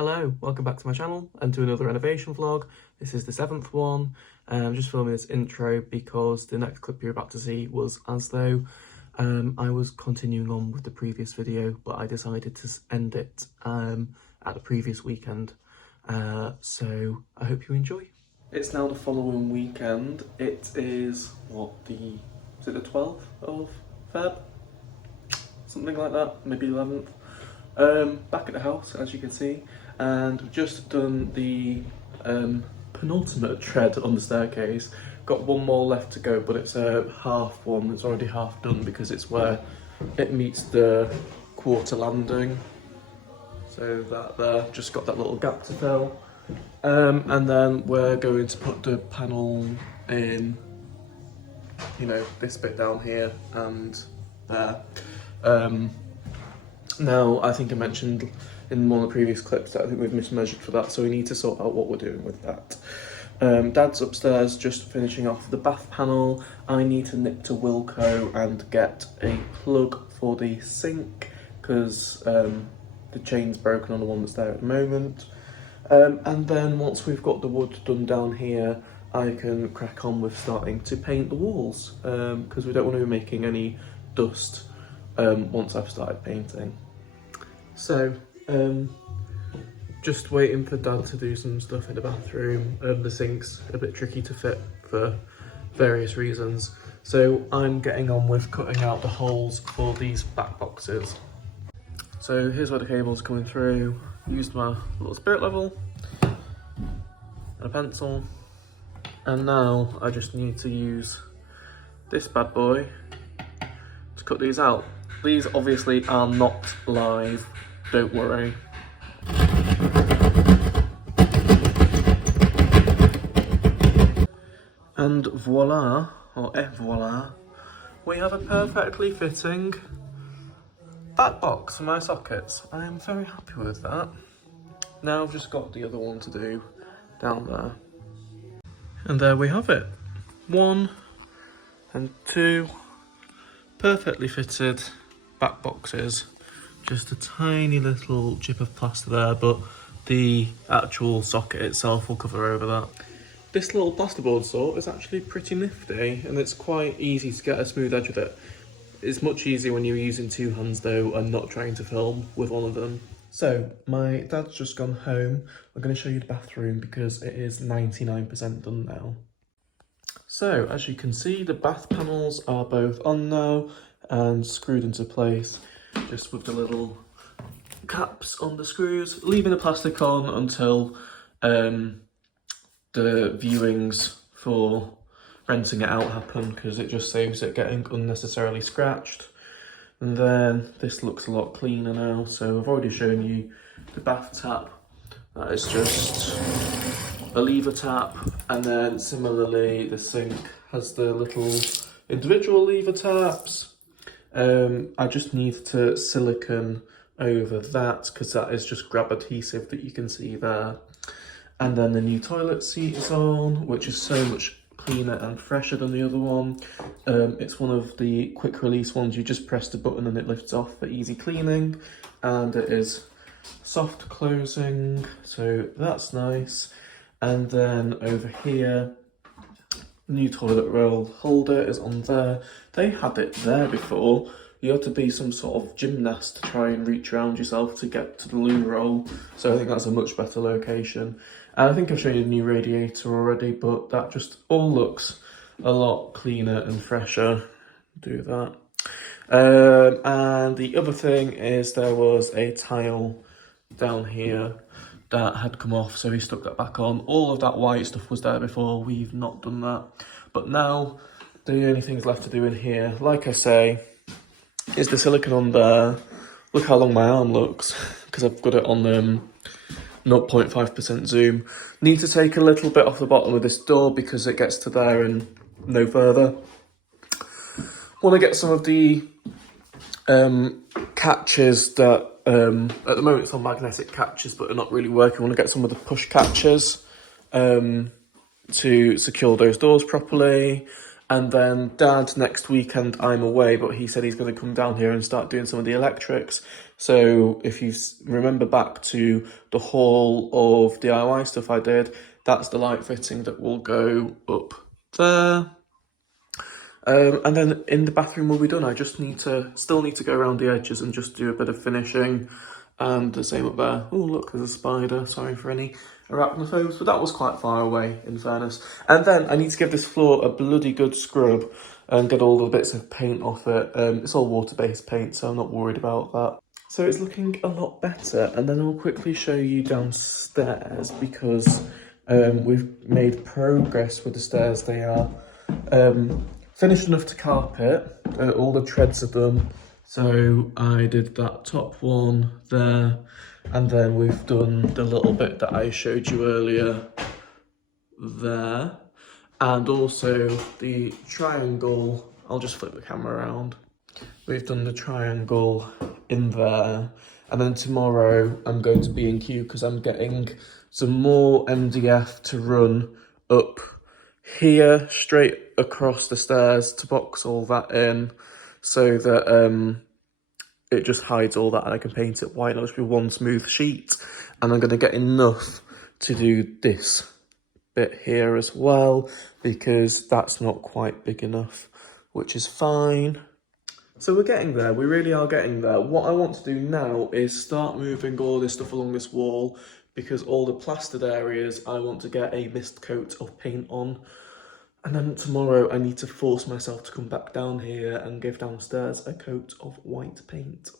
Hello, welcome back to my channel and to another renovation vlog. This is the 7th one, and I'm just filming this intro because the next clip you're about to see was as though I was continuing on with the previous video, but I decided to end it at the previous weekend. So I hope you enjoy. It's now the following weekend. It is, is it the 12th of Feb? Something like that, maybe 11th. Back at the house, as you can see, and we've just done the penultimate tread on the staircase. Got one more left to go, but it's a half one. It's already half done because it's where it meets the quarter landing. So that there, just got that little gap to fill. And then we're going to put the panel in, you know, this bit down here and there. Now, I think I mentioned in one of the previous clips that I think we've mismeasured for that, so we need to sort out what we're doing with that. Dad's upstairs just finishing off the bath panel. I need to nip to Wilko and get a plug for the sink because the chain's broken on the one that's there at the moment. And then once we've got the wood done down here, I can crack on with starting to paint the walls because we don't want to be making any dust once I've started painting. So, just waiting for Dad to do some stuff in the bathroom. The sink's a bit tricky to fit for various reasons. So I'm getting on with cutting out the holes for these back boxes. So here's where the cable's coming through. Used my little spirit level and a pencil. And now I just need to use this bad boy to cut these out. These obviously are not live, don't worry. And voila, or voila, we have a perfectly fitting back box for my sockets. I am very happy with that. Now I've just got the other one to do down there. And there we have it. 1 and 2 perfectly fitted back boxes. Just a tiny little chip of plaster there, but the actual socket itself will cover over that. This little plasterboard sort is actually pretty nifty, and it's quite easy to get a smooth edge with it. It's much easier when you're using two hands though and not trying to film with one of them. So my dad's just gone home. I'm going to show you the bathroom because it is 99% done now. So as you can see, the bath panels are both on now and screwed into place, just with the little caps on the screws, leaving the plastic on until the viewings for renting it out happen, because it just saves it getting unnecessarily scratched. And then this looks a lot cleaner now. So I've already shown you the bath tap. That is just a lever tap, and then similarly the sink has the little individual lever taps. I just need to silicone over that because that is just grab adhesive that you can see there. And then the new toilet seat is on, which is so much cleaner and fresher than the other one. It's one of the quick release ones. You just press the button and it lifts off for easy cleaning, and it is soft closing, so that's nice. And then over here, new toilet roll holder is on there. They had it there before. You had to be some sort of gymnast to try and reach around yourself to get to the loo roll. So I think that's a much better location. And I think I've shown you the new radiator already, but that just all looks a lot cleaner and fresher. Do that. And the other thing is there was a tile down here that had come off, so he stuck that back on. All of that white stuff was there before. We've not done that, but now the only things left to do in here, like I say, is the silicone on there. Look how long my arm looks because I've got it on 0.5% zoom. Need to take a little bit off the bottom of this door because it gets to there and no further. Want to get some of the catches that at the moment it's on magnetic catches but they're not really working. Want to get some of the push catches to secure those doors properly. And then Dad, next weekend, I'm away, but he said he's going to come down here and start doing some of the electrics. So if you remember back to the haul of DIY stuff I did, that's the light fitting that will go up there. And then in the bathroom will be done. I just still need to go around the edges and just do a bit of finishing. And the same up there. Oh, look, there's a spider. Sorry for any arachnophobes, but that was quite far away, in fairness. And then I need to give this floor a bloody good scrub and get all the bits of paint off it. It's all water-based paint, so I'm not worried about that. So it's looking a lot better. And then I'll quickly show you downstairs because we've made progress with the stairs. They are finished enough to carpet. All the treads are done. So I did that top one there, and then we've done the little bit that I showed you earlier there, and also the triangle. I'll just flip the camera around. We've done the triangle in there, and then tomorrow I'm going to B&Q because I'm getting some more MDF to run up here, straight across the stairs to box all that in, so that it just hides all that and I can paint it white. It'll just be one smooth sheet. And I'm going to get enough to do this bit here as well, because that's not quite big enough, which is fine. So we're getting there, we really are getting there. What I want to do now is start moving all this stuff along this wall, because all the plastered areas I want to get a mist coat of paint on. And then tomorrow I need to force myself to come back down here and give downstairs a coat of white paint.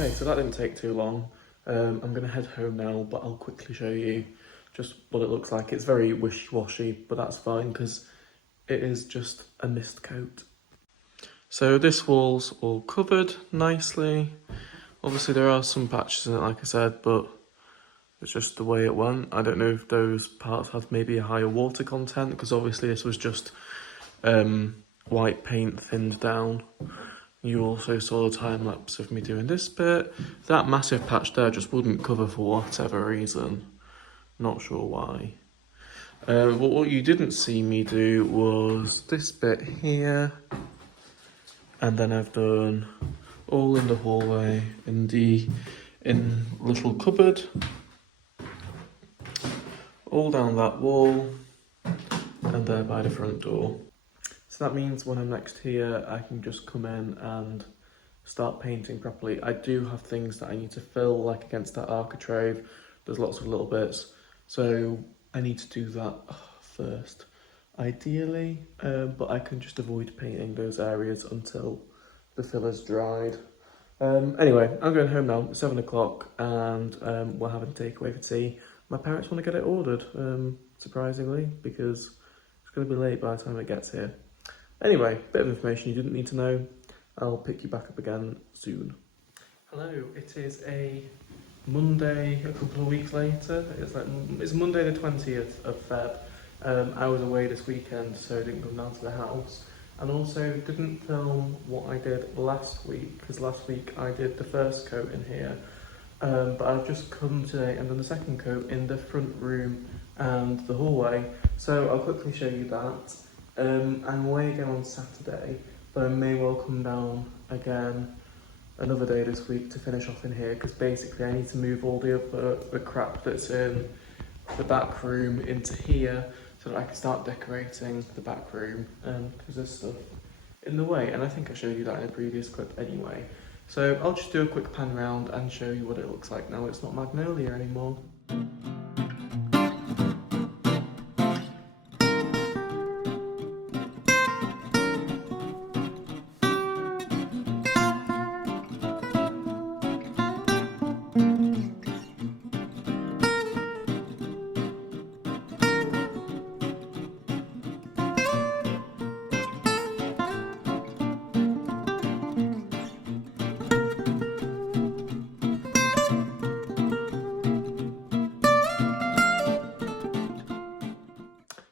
Okay, so that didn't take too long. I'm going to head home now, but I'll quickly show you just what it looks like. It's very wishy-washy, but that's fine because it is just a mist coat. So this wall's all covered nicely. Obviously there are some patches in it, like I said, but it's just the way it went. I don't know if those parts had maybe a higher water content, because obviously this was just white paint thinned down. You also saw the time lapse of me doing this bit. That massive patch there just wouldn't cover for whatever reason. Not sure why. But what you didn't see me do was this bit here. And then I've done all in the hallway, in little cupboard. All down that wall. And there by the front door. So that means when I'm next here, I can just come in and start painting properly. I do have things that I need to fill, like against that architrave. There's lots of little bits. So I need to do that first, ideally. But I can just avoid painting those areas until the filler's dried. Anyway, I'm going home now, it's 7 o'clock, and we're having takeaway for tea. My parents want to get it ordered, surprisingly, because it's going to be late by the time it gets here. Anyway, bit of information you didn't need to know. I'll pick you back up again soon. Hello, it is a Monday a couple of weeks later. It's Monday the 20th of Feb. I was away this weekend, so I didn't come down to the house. And also didn't film what I did last week, because last week I did the first coat in here. But I've just come today and done the second coat in the front room and the hallway. So I'll quickly show you that. I'm away again on Saturday, but I may well come down again another day this week to finish off in here, because basically I need to move all the crap that's in the back room into here so that I can start decorating the back room, because there's stuff in the way, and I think I showed you that in a previous clip anyway. So I'll just do a quick pan round and show you what it looks like now it's not magnolia anymore.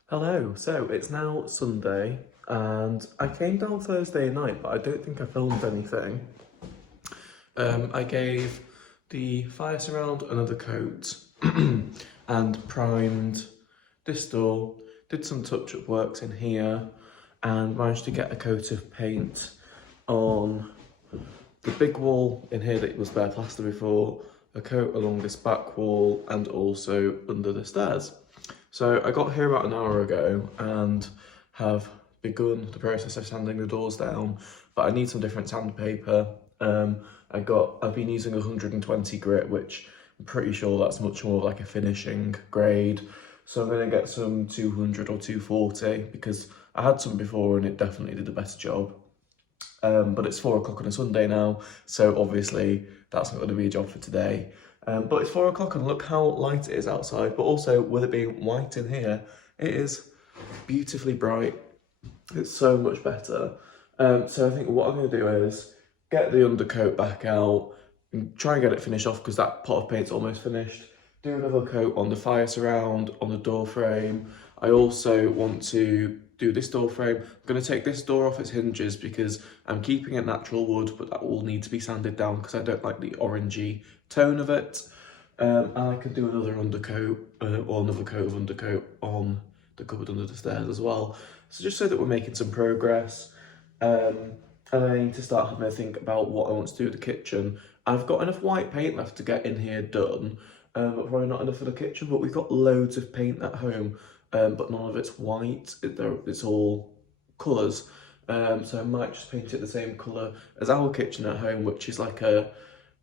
Hello, so it's now Sunday and I came down Thursday night, but I don't think I filmed anything. I gave the fire surround another coat and primed this door, did some touch-up works in here and managed to get a coat of paint on the big wall in here that was bare plaster before, a coat along this back wall and also under the stairs. So I got here about an hour ago and have begun the process of sanding the doors down, but I need some different sandpaper. I've been using 120 grit, which I'm pretty sure that's much more like a finishing grade. So I'm going to get some 200 or 240 because I had some before and it definitely did a better job. But it's 4 o'clock on a Sunday now, so obviously that's not going to be a job for today. But it's 4 o'clock and look how light it is outside, but also with it being white in here, it is beautifully bright. It's so much better. So I think what I'm going to do is get the undercoat back out and try and get it finished off because that pot of paint's almost finished. Do another coat on the fire surround, on the door frame. I also want to do this door frame. I'm going to take this door off its hinges because I'm keeping it natural wood, but that will need to be sanded down because I don't like the orangey tone of it. And I could do another undercoat or another coat of undercoat on the cupboard under the stairs as well. So just so that we're making some progress. And I need to start having a think about what I want to do with the kitchen. I've got enough white paint left to get in here done, but probably not enough for the kitchen, but we've got loads of paint at home, but none of it's white, it's all colours. So I might just paint it the same colour as our kitchen at home, which is like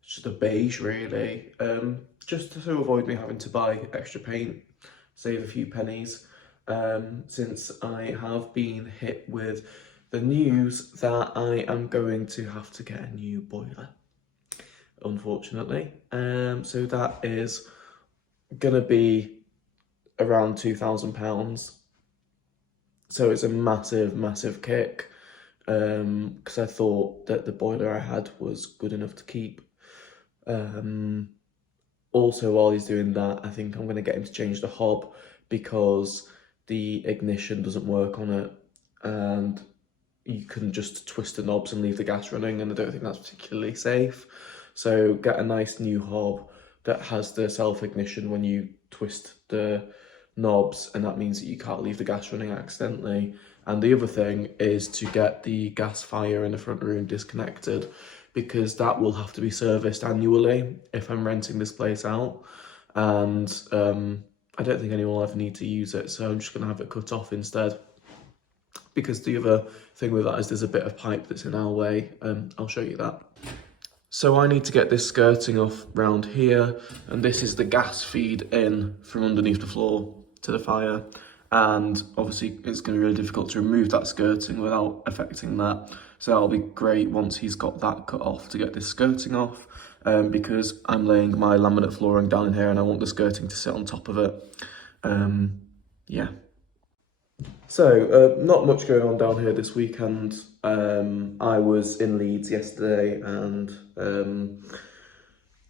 just a beige really, just to avoid me having to buy extra paint, save a few pennies, since I have been hit with the news that I am going to have to get a new boiler, unfortunately. So that is gonna be around £2,000. So it's a massive kick, because I thought that the boiler I had was good enough to keep. Also, while he's doing that, I think I'm going to get him to change the hob because the ignition doesn't work on it and you can just twist the knobs and leave the gas running, and I don't think that's particularly safe. So get a nice new hob that has the self-ignition when you twist the knobs, and that means that you can't leave the gas running accidentally. And the other thing is to get the gas fire in the front room disconnected, because that will have to be serviced annually if I'm renting this place out, and I don't think anyone will ever need to use it, so I'm just going to have it cut off instead. Because the other thing with that is there's a bit of pipe that's in our way, I'll show you that. So I need to get this skirting off round here, and this is the gas feed in from underneath the floor to the fire, and obviously it's going to be really difficult to remove that skirting without affecting that. So that'll be great once he's got that cut off to get this skirting off, because I'm laying my laminate flooring down in here and I want the skirting to sit on top of it. Yeah. So, not much going on down here this weekend. I was in Leeds yesterday and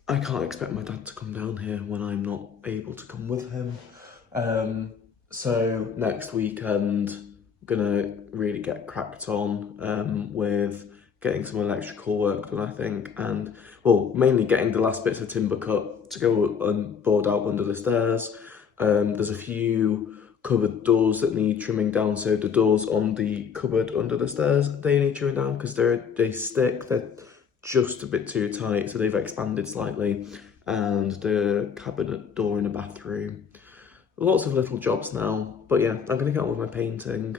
I can't expect my dad to come down here when I'm not able to come with him. So next weekend, I'm gonna really get cracked on with getting some electrical work done, I think, and well, mainly getting the last bits of timber cut to go and board out under the stairs. There's a few cupboard doors that need trimming down, so the doors on the cupboard under the stairs, they need trimming down because they stick, they're just a bit too tight, so they've expanded slightly. And the cabinet door in the bathroom. Lots of little jobs now, but yeah, I'm gonna get on with my painting.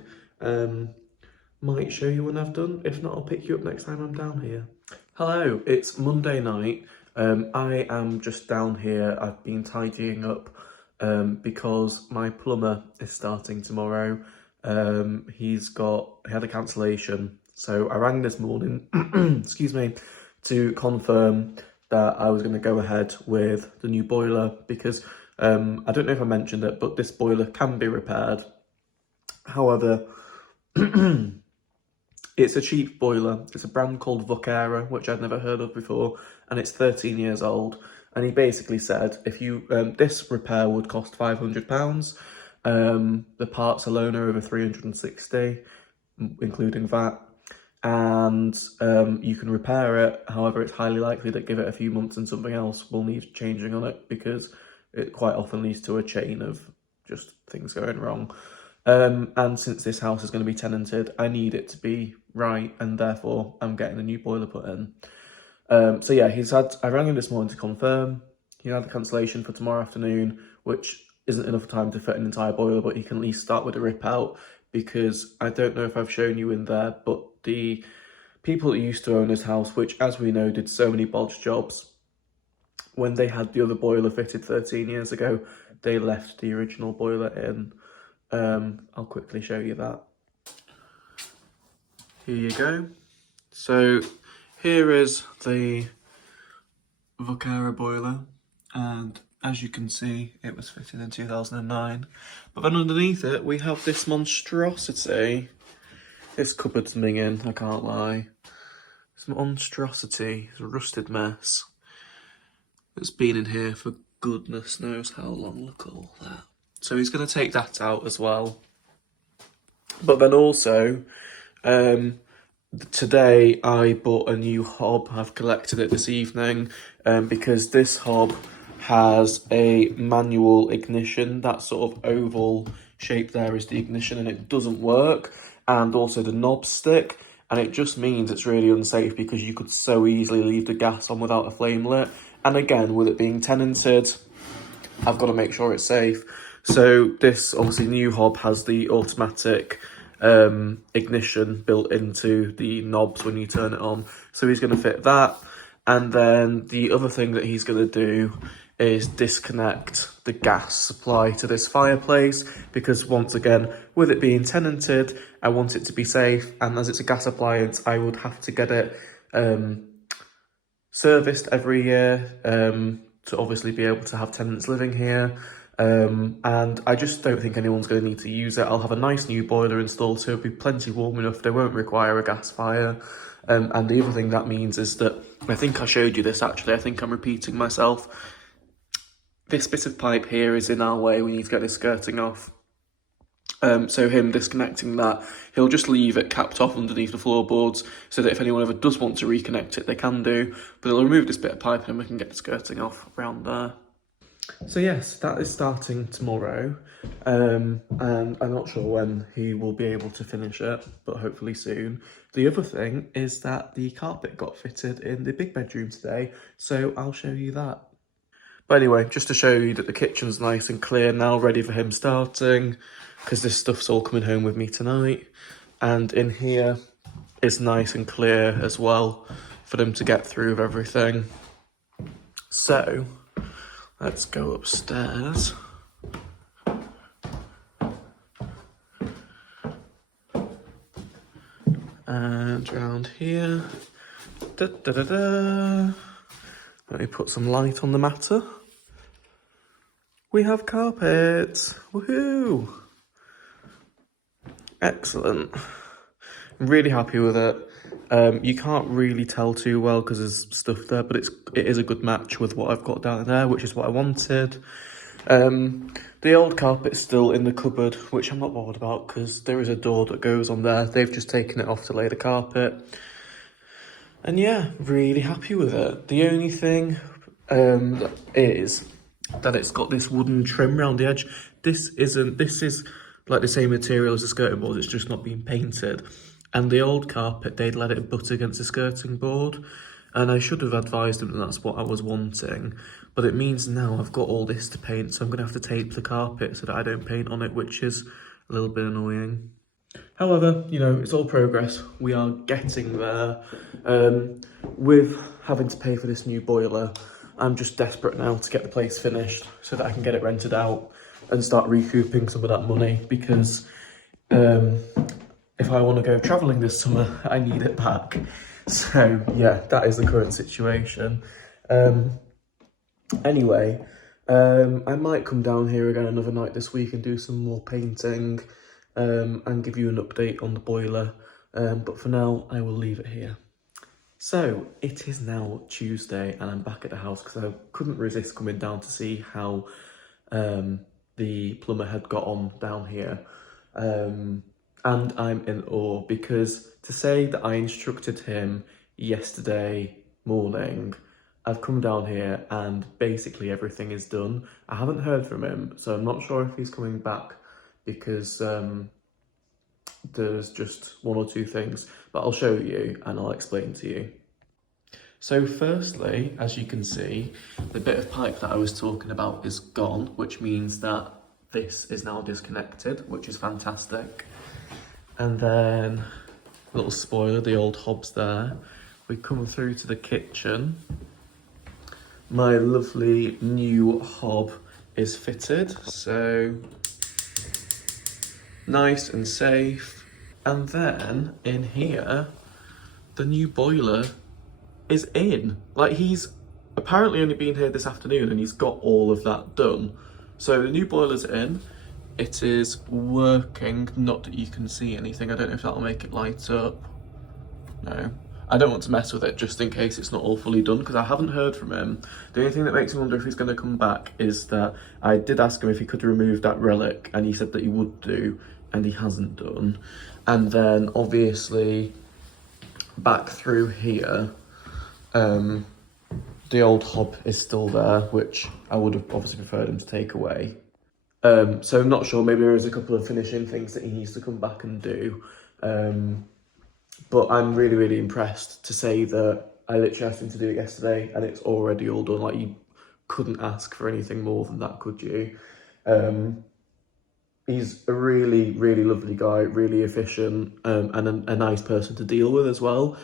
might show you when I've done. If not, I'll pick you up next time I'm down here. Hello, it's Monday night. I am just down here. I've been tidying up because my plumber is starting tomorrow. He had a cancellation. So I rang this morning, excuse me, to confirm that I was going to go ahead with the new boiler because I don't know if I mentioned it, but this boiler can be repaired. However, it's a cheap boiler. It's a brand called Vocera, which I'd never heard of before, and it's 13 years old. And he basically said, if you this repair would cost £500. The parts alone are over 360, including VAT. And you can repair it. However, it's highly likely that give it a few months and something else will need changing on it because it quite often leads to a chain of just things going wrong. And since this house is going to be tenanted, I need it to be right, and therefore I'm getting a new boiler put in. So yeah, I rang him this morning to confirm. He had the cancellation for tomorrow afternoon, which isn't enough time to fit an entire boiler, but he can at least start with a rip out, because I don't know if I've shown you in there, but the people that used to own this house, which as we know did so many bodge jobs, when they had the other boiler fitted 13 years ago, they left the original boiler in. I'll quickly show you that. Here you go. So here is the Vocera boiler, and as you can see, it was fitted in 2009. But then underneath it, we have this monstrosity. This cupboard's minging, I can't lie. It's a monstrosity, it's a rusted mess. It's been in here for goodness knows how long. Look at all that. So he's going to take that out as well. But then also, today I bought a new hob. I've collected it this evening because this hob has a manual ignition. That sort of oval shape there is the ignition, and it doesn't work. And also the knobs stick, and it just means it's really unsafe because you could so easily leave the gas on without a flame lit. And again, with it being tenanted, I've got to make sure it's safe. So this obviously new hob has the automatic ignition built into the knobs when you turn it on. So he's going to fit that. And then the other thing that he's going to do is disconnect the gas supply to this fireplace, because once again, with it being tenanted, I want it to be safe. And as it's a gas appliance, I would have to get it serviced every year to obviously be able to have tenants living here. And I just don't think anyone's going to need to use it. I'll have a nice new boiler installed, so it'll be plenty warm enough. They won't require a gas fire. And the other thing that means is that, I think I showed you this actually, I think I'm repeating myself. This bit of pipe here is in our way, we need to get this skirting off. So him disconnecting that, he'll just leave it capped off underneath the floorboards so that if anyone ever does want to reconnect it, they can do. But they'll remove this bit of pipe and we can get the skirting off around there. So yes, that is starting tomorrow, and I'm not sure when he will be able to finish it, but hopefully soon. The other thing is that the carpet got fitted in the big bedroom today, so I'll show you that. But anyway, just to show you that the kitchen's nice and clear now, ready for him starting, because this stuff's all coming home with me tonight. And in here is nice and clear as well for them to get through with everything. So let's go upstairs. And round here. Da, da, da, da. Let me put some light on the matter. We have carpets. Woohoo! Excellent. I'm really happy with it. You can't really tell too well because there's stuff there, but it is a good match with what I've got down there, which is what I wanted. The old carpet's still in the cupboard, which I'm not bothered about because there is a door that goes on there. They've just taken it off to lay the carpet. And yeah, really happy with it. The only thing is that it's got this wooden trim around the edge. This is like the same material as the skirting board, it's just not been painted. And the old carpet, they'd let it butt against the skirting board. And I should have advised them that that's what I was wanting. But it means now I've got all this to paint, so I'm going to have to tape the carpet so that I don't paint on it, which is a little bit annoying. However, you know, it's all progress. We are getting there. With having to pay for this new boiler, I'm just desperate now to get the place finished so that I can get it rented out and start recouping some of that money, because if I want to go travelling this summer, I need it back. So yeah, that is the current situation. Anyway, I might come down here again another night this week and do some more painting, and give you an update on the boiler. But for now, I will leave it here. So it is now Tuesday and I'm back at the house because I couldn't resist coming down to see how the plumber had got on down here. And I'm in awe, because to say that I instructed him yesterday morning, I've come down here and basically everything is done. I haven't heard from him, so I'm not sure if he's coming back, because there's just one or two things, but I'll show you and I'll explain to you. So firstly, as you can see, the bit of pipe that I was talking about is gone, which means that this is now disconnected, which is fantastic. And then, little spoiler, the old hob's there. We come through to the kitchen. My lovely new hob is fitted, so nice and safe. And then in here, the new boiler is in. Like, he's apparently only been here this afternoon and he's got all of that done. So the new boiler's in. It is working, not that you can see anything. I don't know if that'll make it light up. No. I don't want to mess with it just in case it's not all fully done, because I haven't heard from him. The only thing that makes me wonder if he's going to come back is that I did ask him if he could remove that relic and he said that he would do, and he hasn't done. And then obviously back through here, the old hob is still there, which I would have obviously preferred him to take away. So I'm not sure, maybe there is a couple of finishing things that he needs to come back and do. But I'm really, really impressed to say that I literally asked him to do it yesterday and it's already all done. Like, you couldn't ask for anything more than that, could you? He's a really, really lovely guy, really efficient, and a nice person to deal with as well.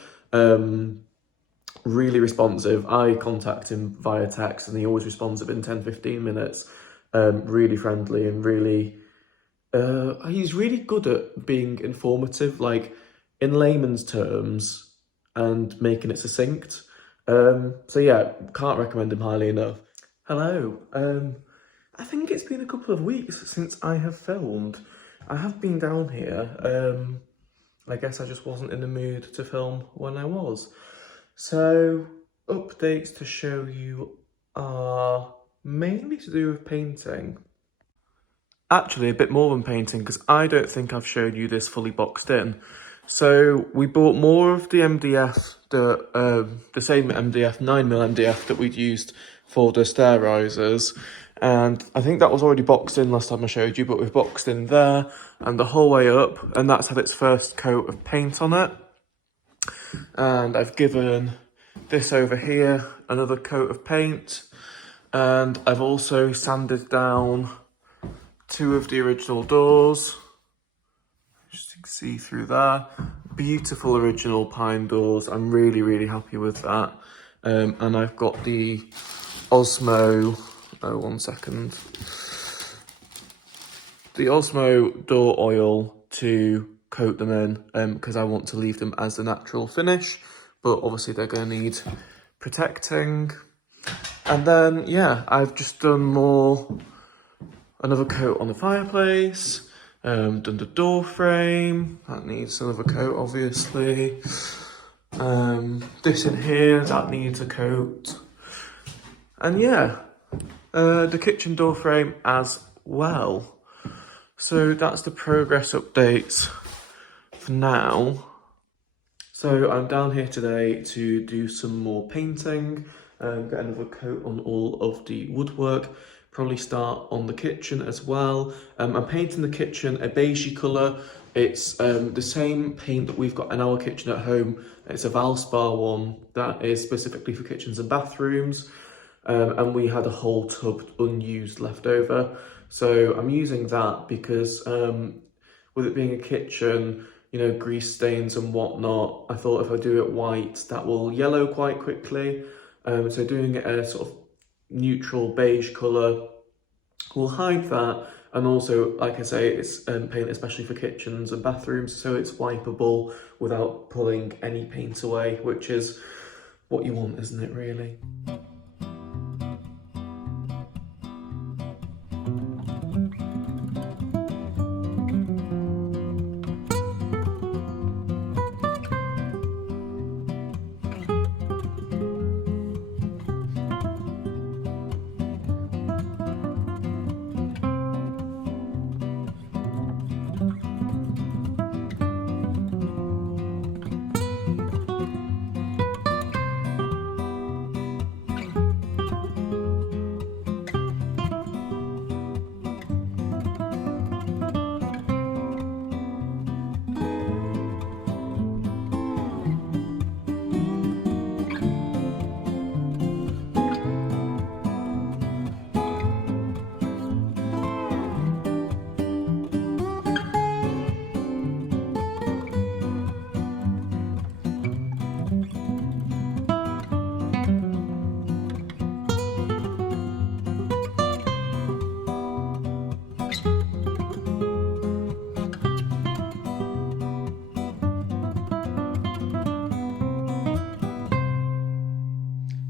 Really responsive. I contact him via text and he always responds within 10-15 minutes. Really friendly and really, he's really good at being informative, like in layman's terms, and making it succinct. So yeah, can't recommend him highly enough. Hello. I think it's been a couple of weeks since I have filmed. I have been down here. I guess I just wasn't in the mood to film when I was. So updates to show you are mainly to do with painting. Actually, a bit more than painting, because I don't think I've showed you this fully boxed in. So we bought more of the MDF, the same MDF, 9mm MDF that we'd used for the stair risers. And I think that was already boxed in last time I showed you, but we've boxed in there and the whole way up, and that's had its first coat of paint on it. And I've given this over here another coat of paint. And I've also sanded down two of the original doors. Just you can see through there. Beautiful original pine doors. I'm really, really happy with that. And I've got the Osmo, one second. The Osmo door oil to coat them in, because I want to leave them as the natural finish, but obviously they're going to need protecting. And then, yeah, I've just done another coat on the fireplace, done the door frame, that needs another coat, obviously. This in here, that needs a coat. And yeah, the kitchen door frame as well. So that's the progress updates for now. So I'm down here today to do some more painting, get another coat on all of the woodwork, probably start on the kitchen as well. I'm painting the kitchen a beigey colour. It's the same paint that we've got in our kitchen at home. It's a Valspar one that is specifically for kitchens and bathrooms. And we had a whole tub unused left over. So I'm using that because with it being a kitchen, you know, grease stains and whatnot, I thought if I do it white, that will yellow quite quickly. So doing it a sort of neutral beige colour will hide that. And also, like I say, it's paint especially for kitchens and bathrooms, so it's wipeable without pulling any paint away, which is what you want, isn't it, really?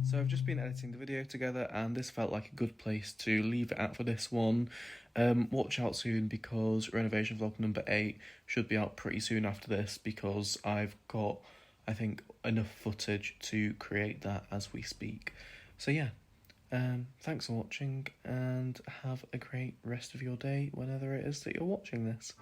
So I've just been editing the video together and this felt like a good place to leave it at for this one. Watch out soon because renovation vlog number 8 should be out pretty soon after this, because I've got, I think, enough footage to create that as we speak. So yeah, thanks for watching and have a great rest of your day whenever it is that you're watching this.